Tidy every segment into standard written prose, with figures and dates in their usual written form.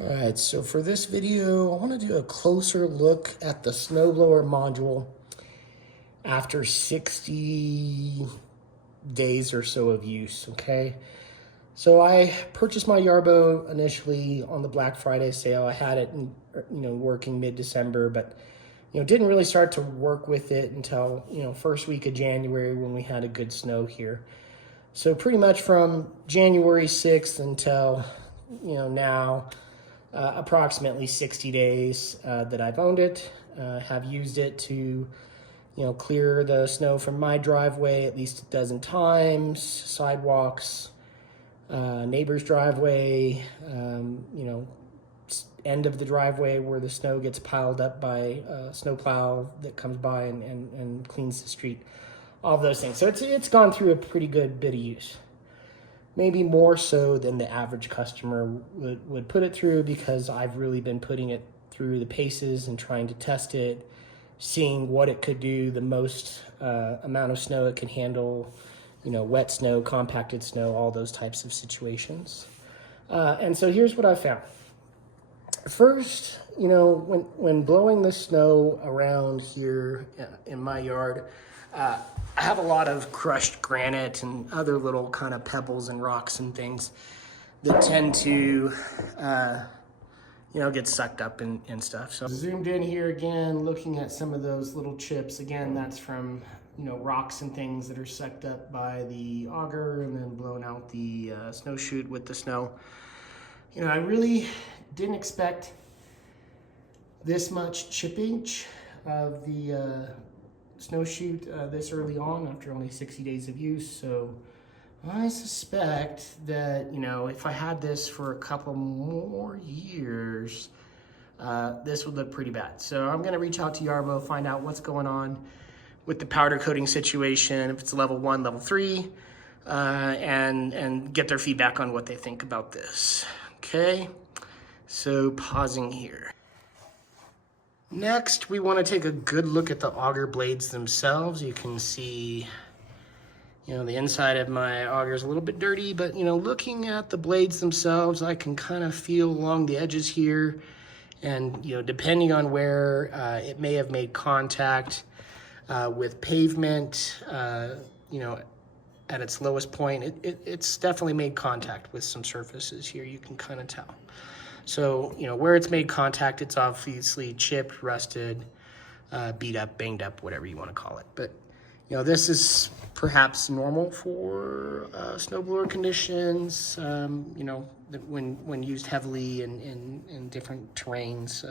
Alright, so for this video, I want to do a closer look at the snowblower module after 60 days or so of use, okay? So I purchased my Yarbo initially on the Black Friday sale. I had it, working mid-December, but, didn't really start to work with it until, first week of January when we had a good snow here. So pretty much from January 6th until, now, approximately 60 days that I've owned it, have used it to, clear the snow from my driveway at least a dozen times, sidewalks, neighbor's driveway, end of the driveway where the snow gets piled up by a snowplow that comes by and cleans the street, all of those things. So it's gone through a pretty good bit of use. Maybe more so than the average customer would put it through, because I've really been putting it through the paces and trying to test it, seeing what it could do, the most amount of snow it can handle, wet snow, compacted snow, all those types of situations. And so here's what I found. First, when blowing the snow around here in my yard, I have a lot of crushed granite and other little kind of pebbles and rocks and things that tend to, get sucked up and stuff. So zoomed in here again, looking at some of those little chips. Again, that's from, rocks and things that are sucked up by the auger and then blown out the snow chute with the snow. I really didn't expect this much chippage of the snow chute this early on after only 60 days of use. So I suspect that, if I had this for a couple more years, this would look pretty bad. So I'm going to reach out to Yarbo, find out what's going on with the powder coating situation, if it's level 1, level 3, and get their feedback on what they think about this. Okay, so pausing here. Next, we want to take a good look at the auger blades themselves. You can see, the inside of my auger is a little bit dirty, but, looking at the blades themselves, I can kind of feel along the edges here. And, depending on where it may have made contact with pavement, at its lowest point, it's definitely made contact with some surfaces here. You can kind of tell. So, where it's made contact, it's obviously chipped, rusted, beat up, banged up, whatever you want to call it. But, this is perhaps normal for snowblower conditions, when used heavily in different terrains,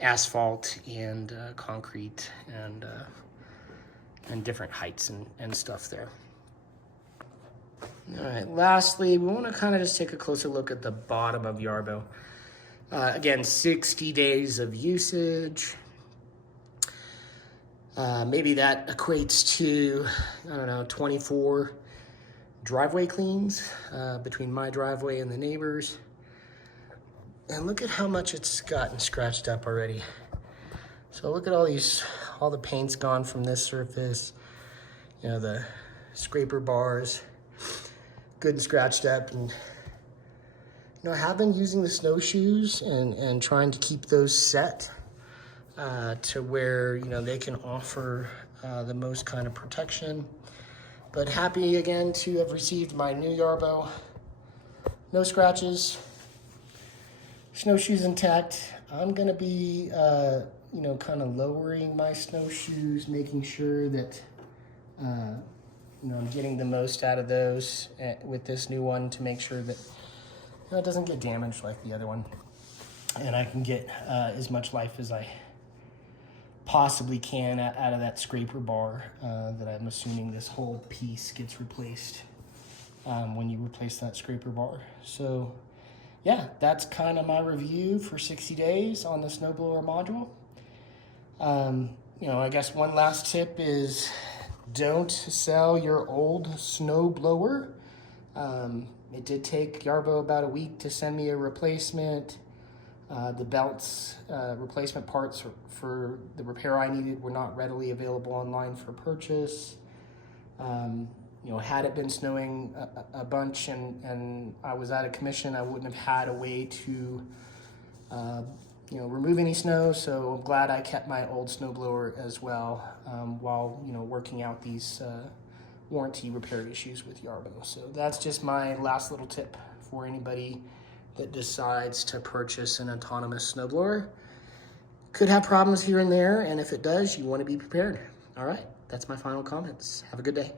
asphalt and concrete and different heights and stuff there. All right, lastly, we want to kind of just take a closer look at the bottom of Yarbo. Again, 60 days of usage. Maybe that equates to, 24 driveway cleans between my driveway and the neighbors. And look at how much it's gotten scratched up already. So look at all the paint's gone from this surface. The scraper bars, good and scratched up. And I have been using the snowshoes and trying to keep those set to where they can offer the most kind of protection. But happy again to have received my new Yarbo. No scratches, snowshoes intact. I'm gonna be kind of lowering my snowshoes, making sure that I'm getting the most out of those with this new one, to make sure that it doesn't get damaged like the other one, and I can get as much life as I possibly can out of that scraper bar that I'm assuming this whole piece gets replaced when you replace that scraper bar. So yeah, that's kind of my review for 60 days on the snowblower module. I guess one last tip is don't sell your old snowblower. It did take Yarbo about a week to send me a replacement. The belts, replacement parts for the repair I needed were not readily available online for purchase. You know, had it been snowing a bunch and I was out of commission, I wouldn't have had a way to, you know, remove any snow. So I'm glad I kept my old snowblower as well while, you know, working out these warranty repair issues with Yarbo. So that's just my last little tip for anybody that decides to purchase an autonomous snowblower. Could have problems here and there, and if it does, you want to be prepared. All right, that's my final comments. Have a good day.